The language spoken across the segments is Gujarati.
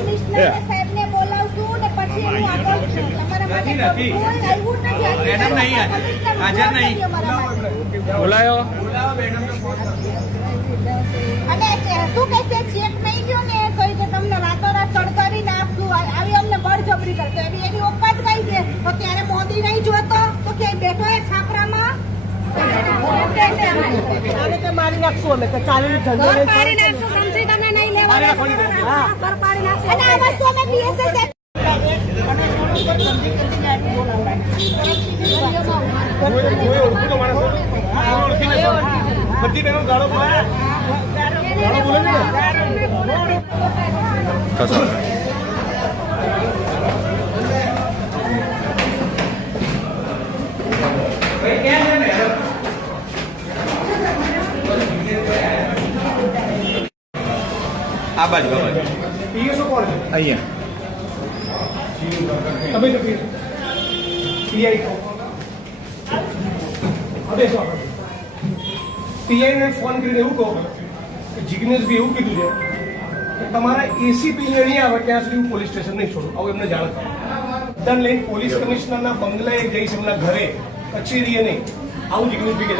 કમિશનર સાહેબને બોલાવશું ને પછી હું આગળ તમારા માટે કોઈ આવ્યું નથી મેડમ નહીં હાજર નહીં બોલાયો અને શું કહેશે ચેક નહીં ગયો ને તો કે તમને રાતોરાત સળગાવીને આપશું આવી અમને બળજબરી કરશે એની ઓકાત કઈ છે તો ત્યારે મોદી નહીં જોતો તો ક્યાંય બેઠો એ છાપરામાં મારી નાખશું અમે ચાલી નાખશું સમજી તમે નહીં લેવા અને આ વસ્તુ અમે બીએસએસ બધી બહેનો ગાળો બોલે ને આ બાજુ પીએસઓ કોણ છે અહીંયા તમે પીઆઈ હવે પીઆઈને ફોન કરીને એવું કહો કે જિગ્નેશભાઈ એવું કીધું છે કે તમારા એસીપી નહીં આવે ત્યાં સુધી હું પોલીસ સ્ટેશન નહીં છોડું આવું એમને જાણ કરો દંડ લઈને પોલીસ કમિશનરના બંગલાએ જઈશ એમના ઘરે કચેરીએ નહીં આવું જિગ્નેશભાઈ કહે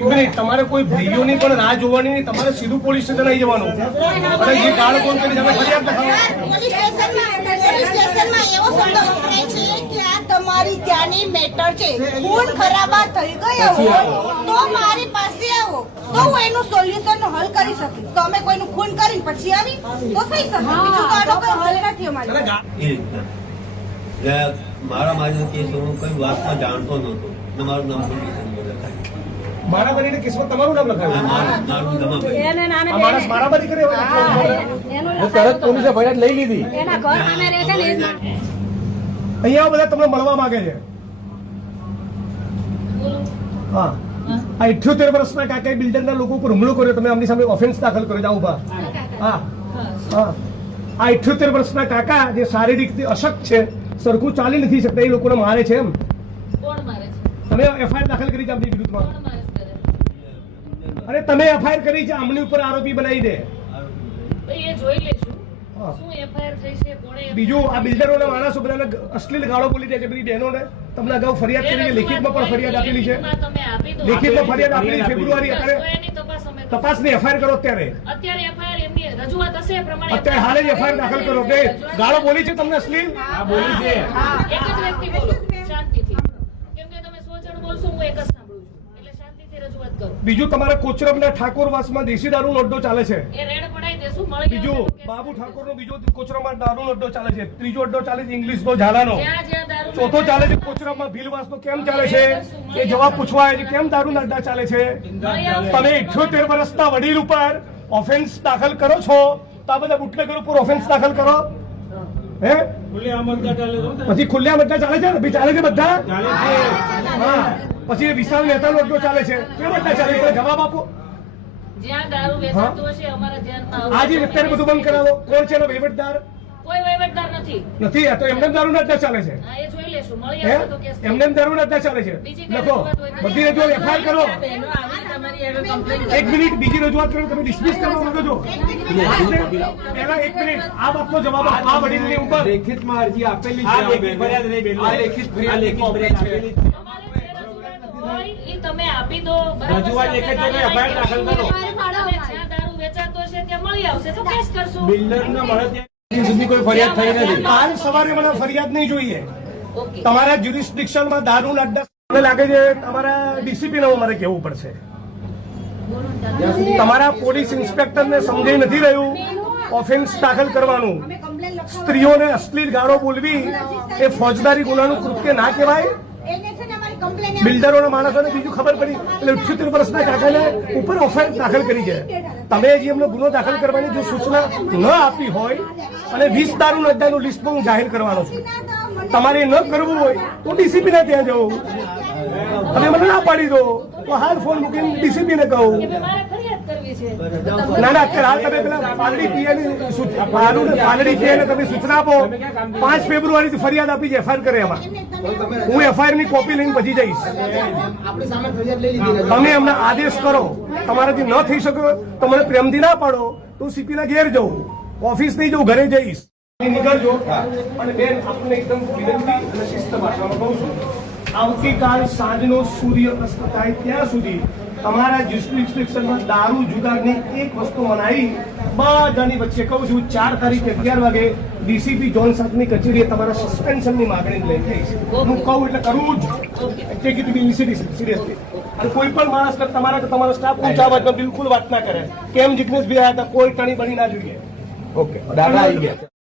છે તમારે કોઈ ભાઈઓની પણ રાહ જોવાની નહીં તમારે સીધું પોલીસ સ્ટેશન આવી જવાનું અને જે ગાળ કોણ કરી તમે ફરિયાદ તમારી ત્યાંની મેટર છે ખૂન ખરાબા થઈ ગયો હોય તો મારી પાસે આવો તો હું એનું સોલ્યુશન હલ કરી શકીશ તો અમે કોઈનું ખૂન કરી પછી આવી તો થઈ શકે બીજું તો આનો કોઈ હલ નથી અમારે મારા મારી કેસ હું કઈ વાતમાં જાણતો નહોતો ને મારું નામ મારામારીના કેસમાં તમારું નામ લખાવ્યું મારામારી કરે તરત પોલીસે ફરિયાદ લઈ લીધી અહીંયા બધા તમને મળવા માંગે છે હા આ 78 વર્ષના કાકા બિલ્ડરના લોકો ઉપર હુમલો કર્યો તમે આમની સામે ઓફેન્સ દાખલ કર્યો જાઓ ઉભા હા હા આ 78 વર્ષના કાકા જે શારીરિક અશક્ત છે સરખું ચાલી નથી શકતા એ લોકોને મારે છે એમ તમે એફઆઈઆર દાખલ કરી છે આમની વિરુદ્ધમાં અરે તમે એફઆઈઆર કરી છે આમની ઉપર આરોપી બનાવી દે બીજું આ બિલ્ડરોના માણસો બધાને અશ્લીલ ગાળો બોલી દે છે બધી બહેનોને તમને અગાઉ ફરિયાદ કરી છે લેખિતમાં પણ ફરિયાદ આપેલી છે લેખિતમાં ફરિયાદ આપેલી ફેબ્રુઆરી અત્યારે તપાસની એફઆઈઆર કરો અત્યારે અત્યારે હાલ જ એફઆઈઆર દાખલ કરો કે ગાળો બોલી છે તમને અશ્લીલ બોલી છે બીજું તમારા કોચરબના ઠાકોરવાસમાં દેશી દારૂનો અડ્ડો ચાલે છે બીજું બાબુ ઠાકોરનો બીજો કોચરબમાં દારૂનો અડ્ડો ચાલે છે ત્રીજો અડ્ડો ચાલે છે ઇંગ્લિશનો ઝાલાનો ચોથો ચાલે છે કોચરબમાં ભીલવાસનો કેમ ચાલે છે એ જવાબ પૂછવા આવે છે કેમ દારૂના અડ્ડા ચાલે છે તમે 78 વર્ષના વડીલ ઉપર ઓફેન્સ દાખલ કરો છો તો આ બધા બુટલેગર ઉપર ઓફેન્સ દાખલ કરો હે પછી ખુલ્લા બધા ચાલે છે ને ચાલે છે બધા હા પછી વિશાલ નેતાનો અડ્ડો ચાલે છે કેમ અડ્ડા ચાલે છે જવાબ આપો આજે અત્યારે બધું બંધ કરાવો કોણ છે એનો વહીવટદાર નથી આ તો એમને દારૂના અડ્ડા ચાલે છે એમને દારૂના અડ્ડા ચાલે છે લખો બધી રજૂઆત એફઆઈઆર કરો એક મિનિટ બીજી રજૂઆત કરો તમે ડિસમિસ કરવા માંગો છો પહેલા એક મિનિટ આ બાતનો જવાબ આ વડીલની ઉપર લેખિતમાં અરજી આપેલી છે લેખિત તમે આપી દો રજૂઆત એક જ જગ્યાએ એફઆઈઆર દાખલ કરો જ્યાં દારૂ વેચાતો હશે ત્યાં મળી આવશે તો કેસ કરશું બિલ્ડરને મળે ત્યાં સુધી કોઈ ફરિયાદ થઈ નથી કાલ સવારે મને ફરિયાદ નહીં જોઈએ તમારા જ્યુરિસ્ડિક્શનમાં દારૂના અડ્ડા મને લાગે છે તમારા ડીસીપીને મારે કહેવું પડશે તમારા પોલીસ ઇન્સ્પેક્ટરને સમજાઈ નથી રહ્યું ઓફેન્સ દાખલ કરવાનું સ્ત્રીઓને અશ્લીલ ગાળો બોલવી એ ફોજદારી ગુનાનું કૃત્ય ના કહેવાય બિલ્ડરોના માણસોને બીજું ખબર પડી એટલે 78 વર્ષના કાકાને ઉપર ઓફેન્સ દાખલ કરી છે તમે જે એમનો ગુનો દાખલ કરવાની જો સૂચના ન આપી હોય અને 20 દારૂના અડ્ડાનું લિસ્ટ હું જાહેર કરવાનો છું તમારે ન કરવું હોય તો ડીસીપી ના ત્યાં જવું તમે મને ના પાડી દો તો હાલ ફોન મૂકીને ડીસીપી ને કહું. કે ભાઈ મારે ફરિયાદ કરવી છે. ના ના અત્યારે હાલ તમે પેલા પાલડી પીએની પાલડી પીએને તમે સૂચના આપો. 5 ફેબ્રુઆરીથી ફરિયાદ આપી છે, એફઆઈઆર કરે એમાં. હું એફઆઈઆર ની કોપી લઈને પછી જઈશ. તમે એમને આદેશ કરો, તમારાથી ન થઈ શકે તો મને પ્રેમથી ના પાડો તો સીપી ના ઘેર જવું, ઓફિસ નહીં જવું, ઘરે જઈશ. નીકળજો. અને બેન આપણને એકદમ વિનંતી અને શિસ્ત ભાષામાં કહું છું, આવતીકાલ સાંજનો સૂર્ય અસ્ત થાય ત્યાં સુધી તમારા જ્યુરિસ્ડિક્શનમાં દારૂ જુગારની એક વસ્તુ મનાવી બધાની વચ્ચે કહું છું 4 તારીખે 11 વાગે ડીસીપી જોન સાથની કચેરીએ તમારા સસ્પેન્શનની માગણી લઈ જઈશ. હું કહું એટલે કરવું જ. Take it be seriously. અને કોઈ પણ માણસ તમારો સ્ટાફ ઊંચા અવાજમાં બિલકુલ વાત ના કરે. કેમ જિગ્નેશભાઈ આવ્યા હતા, કોઈ ટણી બની ના જોઈએ. ઓકે દાદા આવી ગયા.